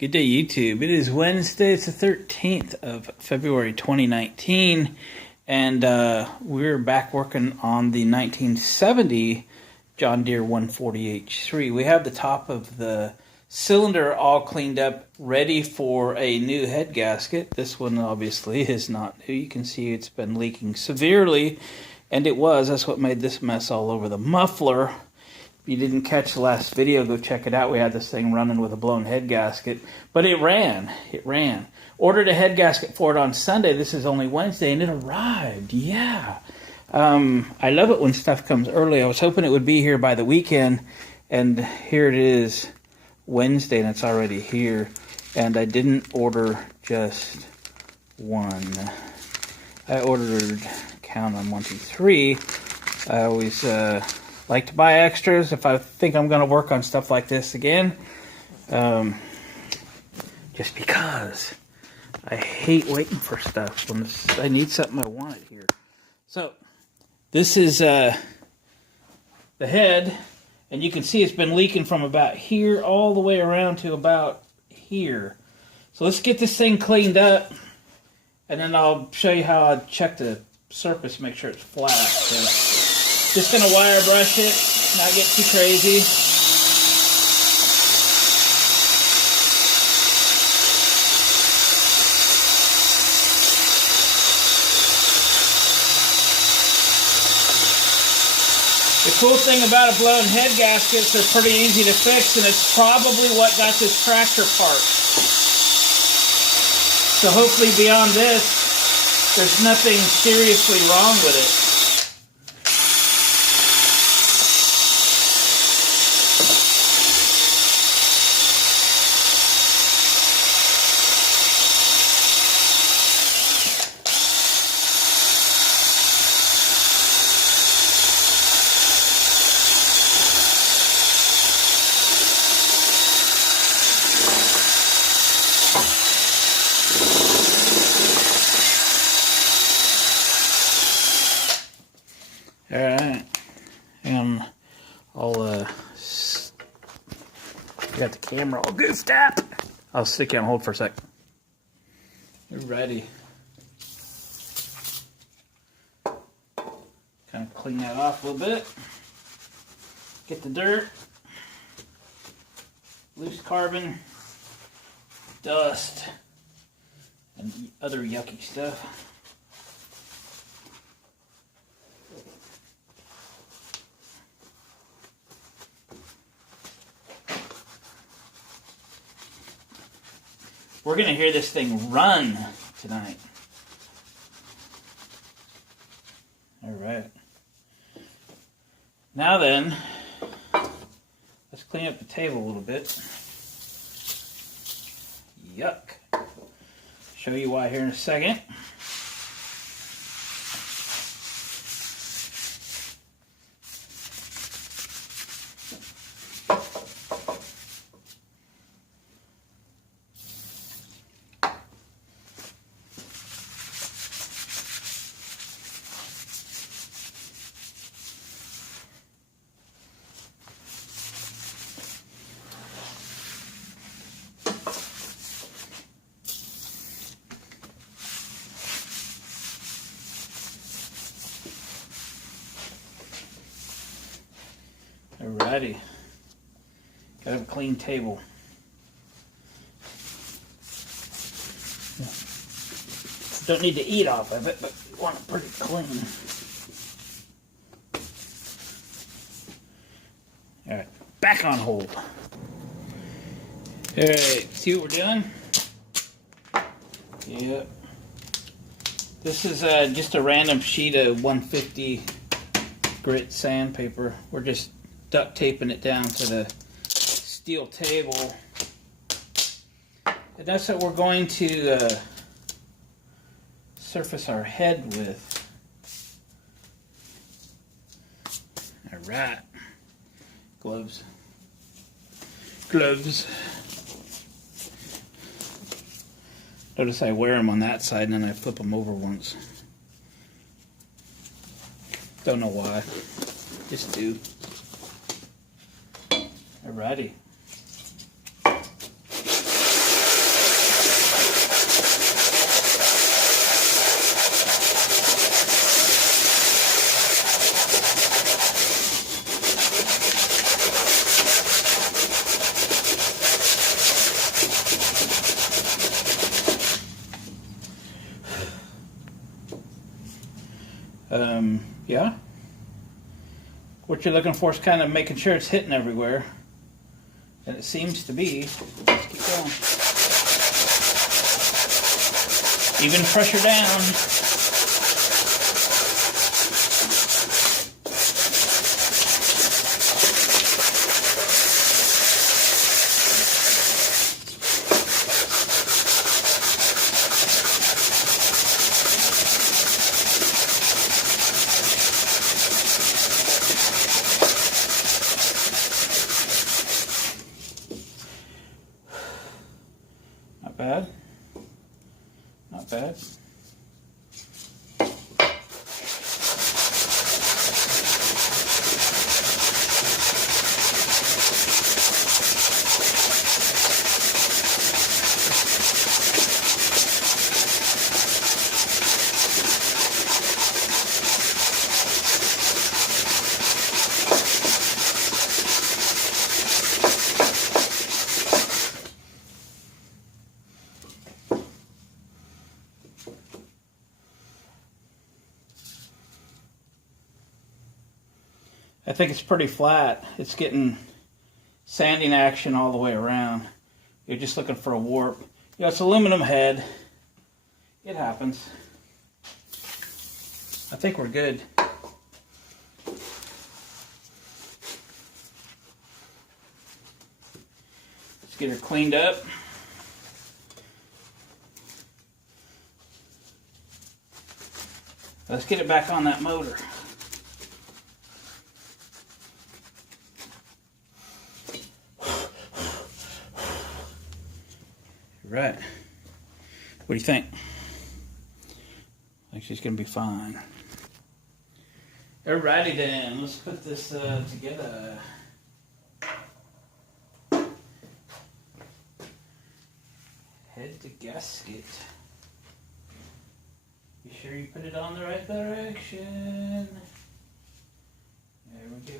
Good day, YouTube. It is Wednesday. It's the 13th of February 2019, and we're back working on the 1970 John Deere 140 H3. We have the top of the cylinder all cleaned up, ready for a new head gasket. This one obviously is not new. You can see it's been leaking severely, and it was. That's what made this mess all over the muffler. If you didn't catch the last video, go check it out. We had this thing running with a blown head gasket, but it ran. It ran. Ordered a head gasket for it on Sunday. This is only Wednesday, and it arrived. Yeah. I love it when stuff comes early. I was hoping it would be here by the weekend, and here it is Wednesday, and it's already here. And I didn't order just one. I ordered, count on 1, 2, 3. I always like to buy extras if I think I'm going to work on stuff like this again. Just because I hate waiting for stuff. When I need something, I want it here. So this is the head, and you can see it's been leaking from about here all the way around to about here. So let's get this thing cleaned up, and then I'll show you how I check the surface, make sure it's flat. So just going to wire brush it, not get too crazy. The cool thing about a blown head gasket is they're pretty easy to fix, and it's probably what got this tractor parked. So hopefully beyond this, there's nothing seriously wrong with it. Alright, and I'll got the camera all goofed up. I'll stick you on hold for a sec. Alrighty. Kind of clean that off a little bit. Get the dirt, loose carbon, dust, and other yucky stuff. We're going to hear this thing run tonight. All right. Now then, let's clean up the table a little bit. Yuck. Show you why here in a second. Alrighty, gotta have a clean table. Don't need to eat off of it, but you want it pretty clean. Alright, back on hold. Alright, see what we're doing? Yep. This is just a random sheet of 150 grit sandpaper. We're just duct taping it down to the steel table, and that's what we're going to surface our head with. All right, gloves. Notice I wear them on that side and then I flip them over once. Don't know why, just do. Alrighty. Yeah. What you're looking for is kind of making sure it's hitting everywhere. And it seems to be. Let's keep going. Even pressure down. Not bad. Not bad. I think it's pretty flat. It's getting sanding action all the way around. You're just looking for a warp. You know, it's aluminum head. It happens. I think we're good. Let's get her cleaned up. Let's get it back on that motor. Right. What do you think? I think she's going to be fine. Alrighty then, let's put this together. Head to gasket. Be sure you put it on the right direction. There we go.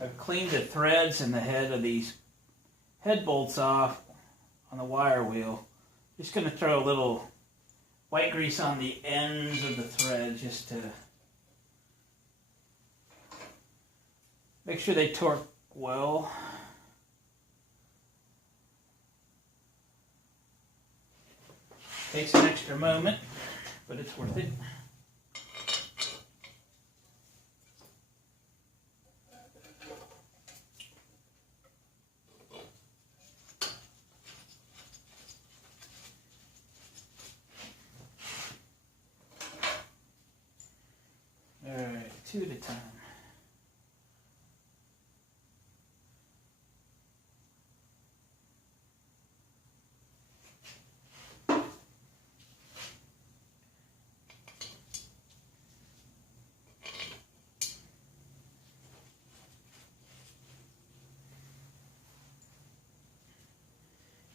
I've cleaned the threads and the head of these head bolts off on the wire wheel. Just going to throw a little white grease on the ends of the thread just to make sure they torque well. Takes an extra moment, but it's worth it. Alright, 2 at a time.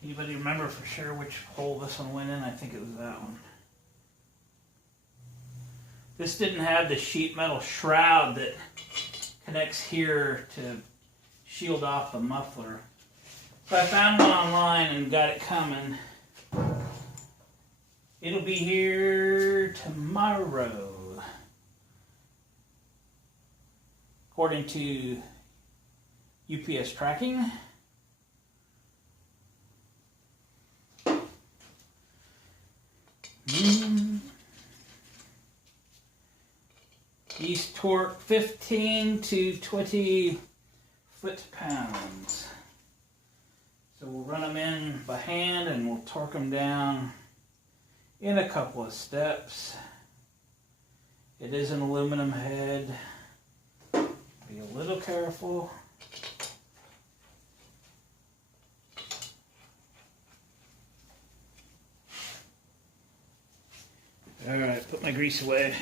Anybody remember for sure which hole this one went in? I think it was that one. This didn't have the sheet metal shroud that connects here to shield off the muffler. So I found one online and got it coming. It'll be here tomorrow, according to UPS tracking. These torque 15 to 20 foot-pounds. So we'll run them in by hand and we'll torque them down in a couple of steps. It is an aluminum head. Be a little careful. Alright, put my grease away.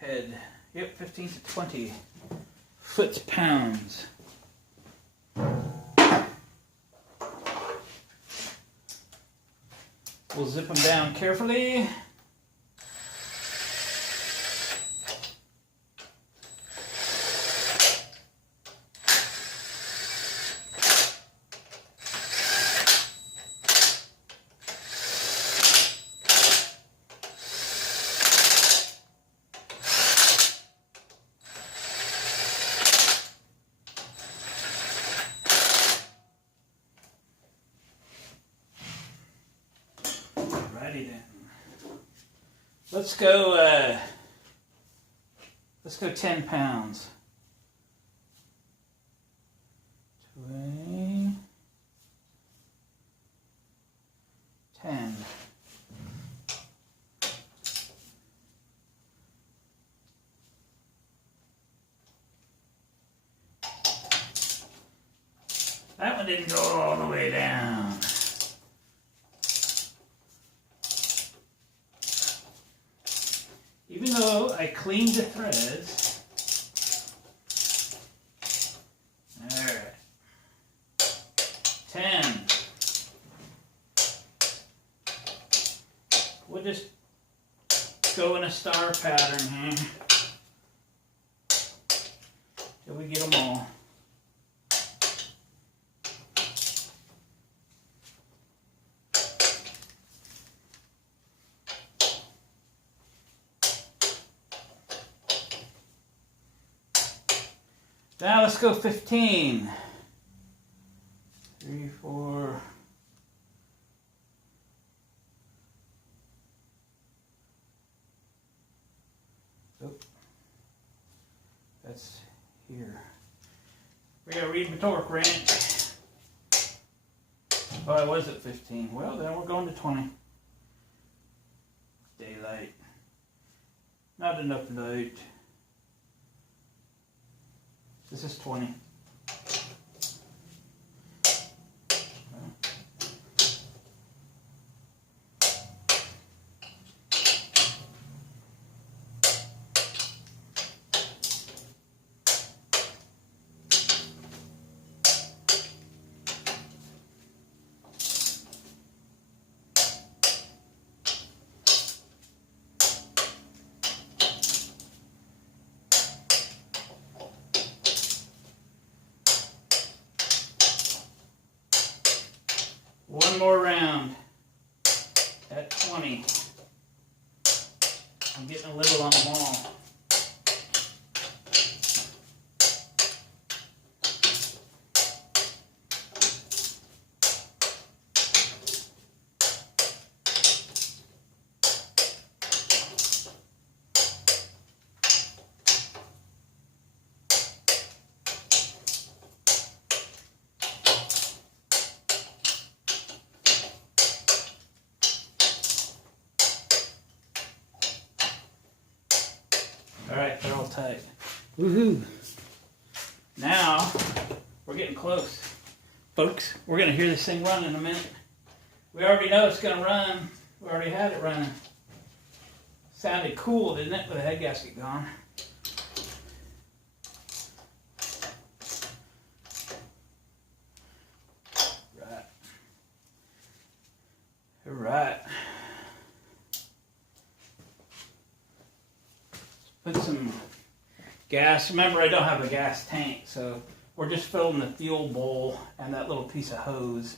Head, yep, 15 to 20 foot-pounds. We'll zip them down carefully. Alrighty then. Let's go 10 pounds. 20, 10. That one didn't go all the way down. Even though I cleaned the threads. Alright. 10. We'll just go in a star pattern here till we get them all. Now let's go 15. 3, 4. Oh, that's here. We gotta read my torque wrench. Oh, I was at 15. Well, then we're going to 20. Daylight. Not enough light. This is 20. One more round at 20. I'm getting a little on them all. Alright, they're all tight. Woohoo! Now, we're getting close. Folks, we're going to hear this thing run in a minute. We already know it's going to run. We already had it running. Sounded cool, didn't it, with the head gasket gone? Right. Alright. Put some gas. Remember, I don't have a gas tank, so we're just filling the fuel bowl and that little piece of hose.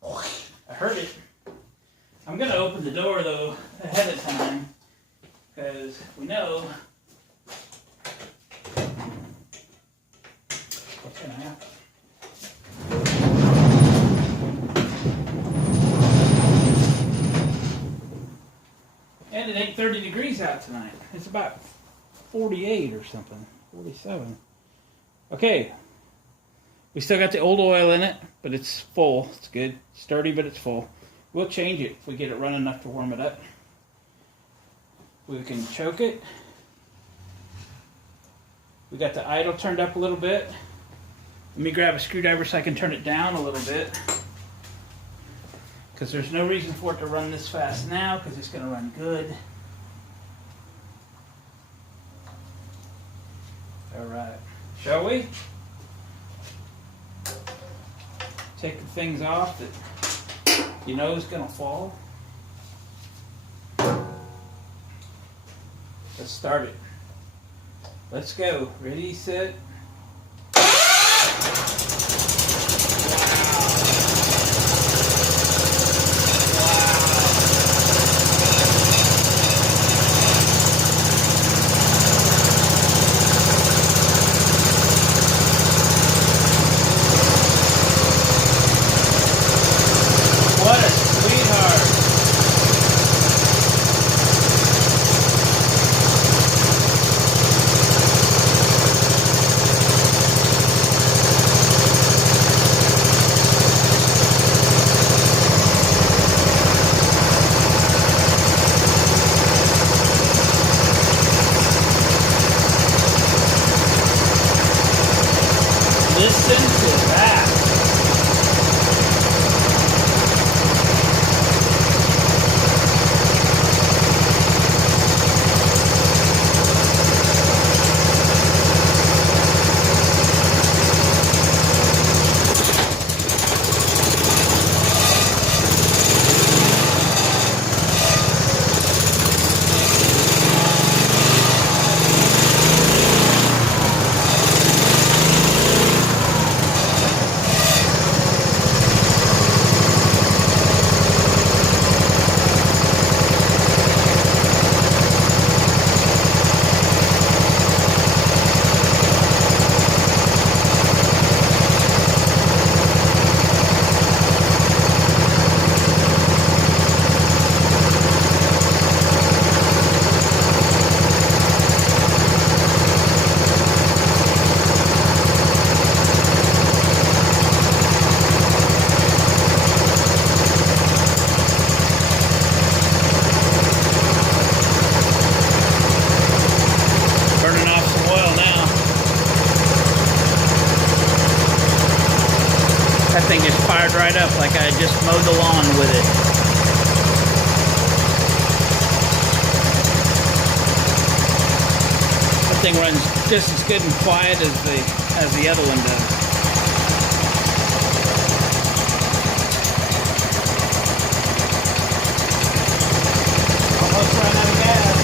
I heard it. I'm going to open the door, though, ahead of time, because we know what's going to happen. And it ain't 30 degrees out tonight. It's about 48 or something, 47. Okay, we still got the old oil in it, but it's full. It's good, sturdy, but it's full. We'll change it if we get it running enough to warm it up. We can choke it. We got the idle turned up a little bit. Let me grab a screwdriver so I can turn it down a little bit, because there's no reason for it to run this fast now, because it's going to run good. All right, shall we? Take the things off that You know it's gonna fall? Let's start it. Let's go. Ready, set. What a sweetheart. Listen to that. Burning off some oil now. That thing just fired right up like I just mowed the lawn with it. That thing runs just as good and quiet as the other one does. Almost ran out of gas.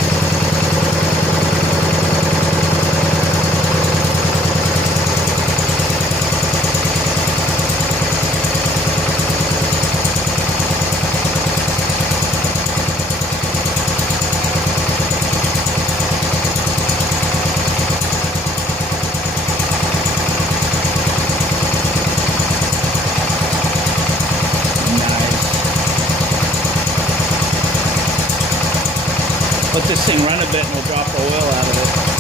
Let this thing run a bit and we'll drop the oil out of it.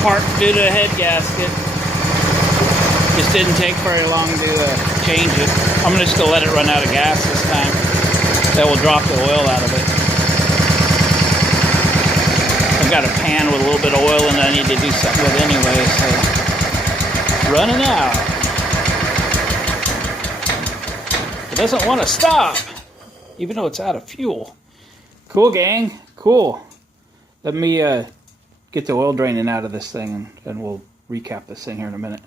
part due to the head gasket. Just didn't take very long to change it. I'm just going to let it run out of gas this time. That will drop the oil out of it. I've got a pan with a little bit of oil in it I need to do something with anyway, so running out. It doesn't want to stop, even though it's out of fuel. Cool, gang. Cool. Let me get the oil draining out of this thing, and we'll recap this thing here in a minute.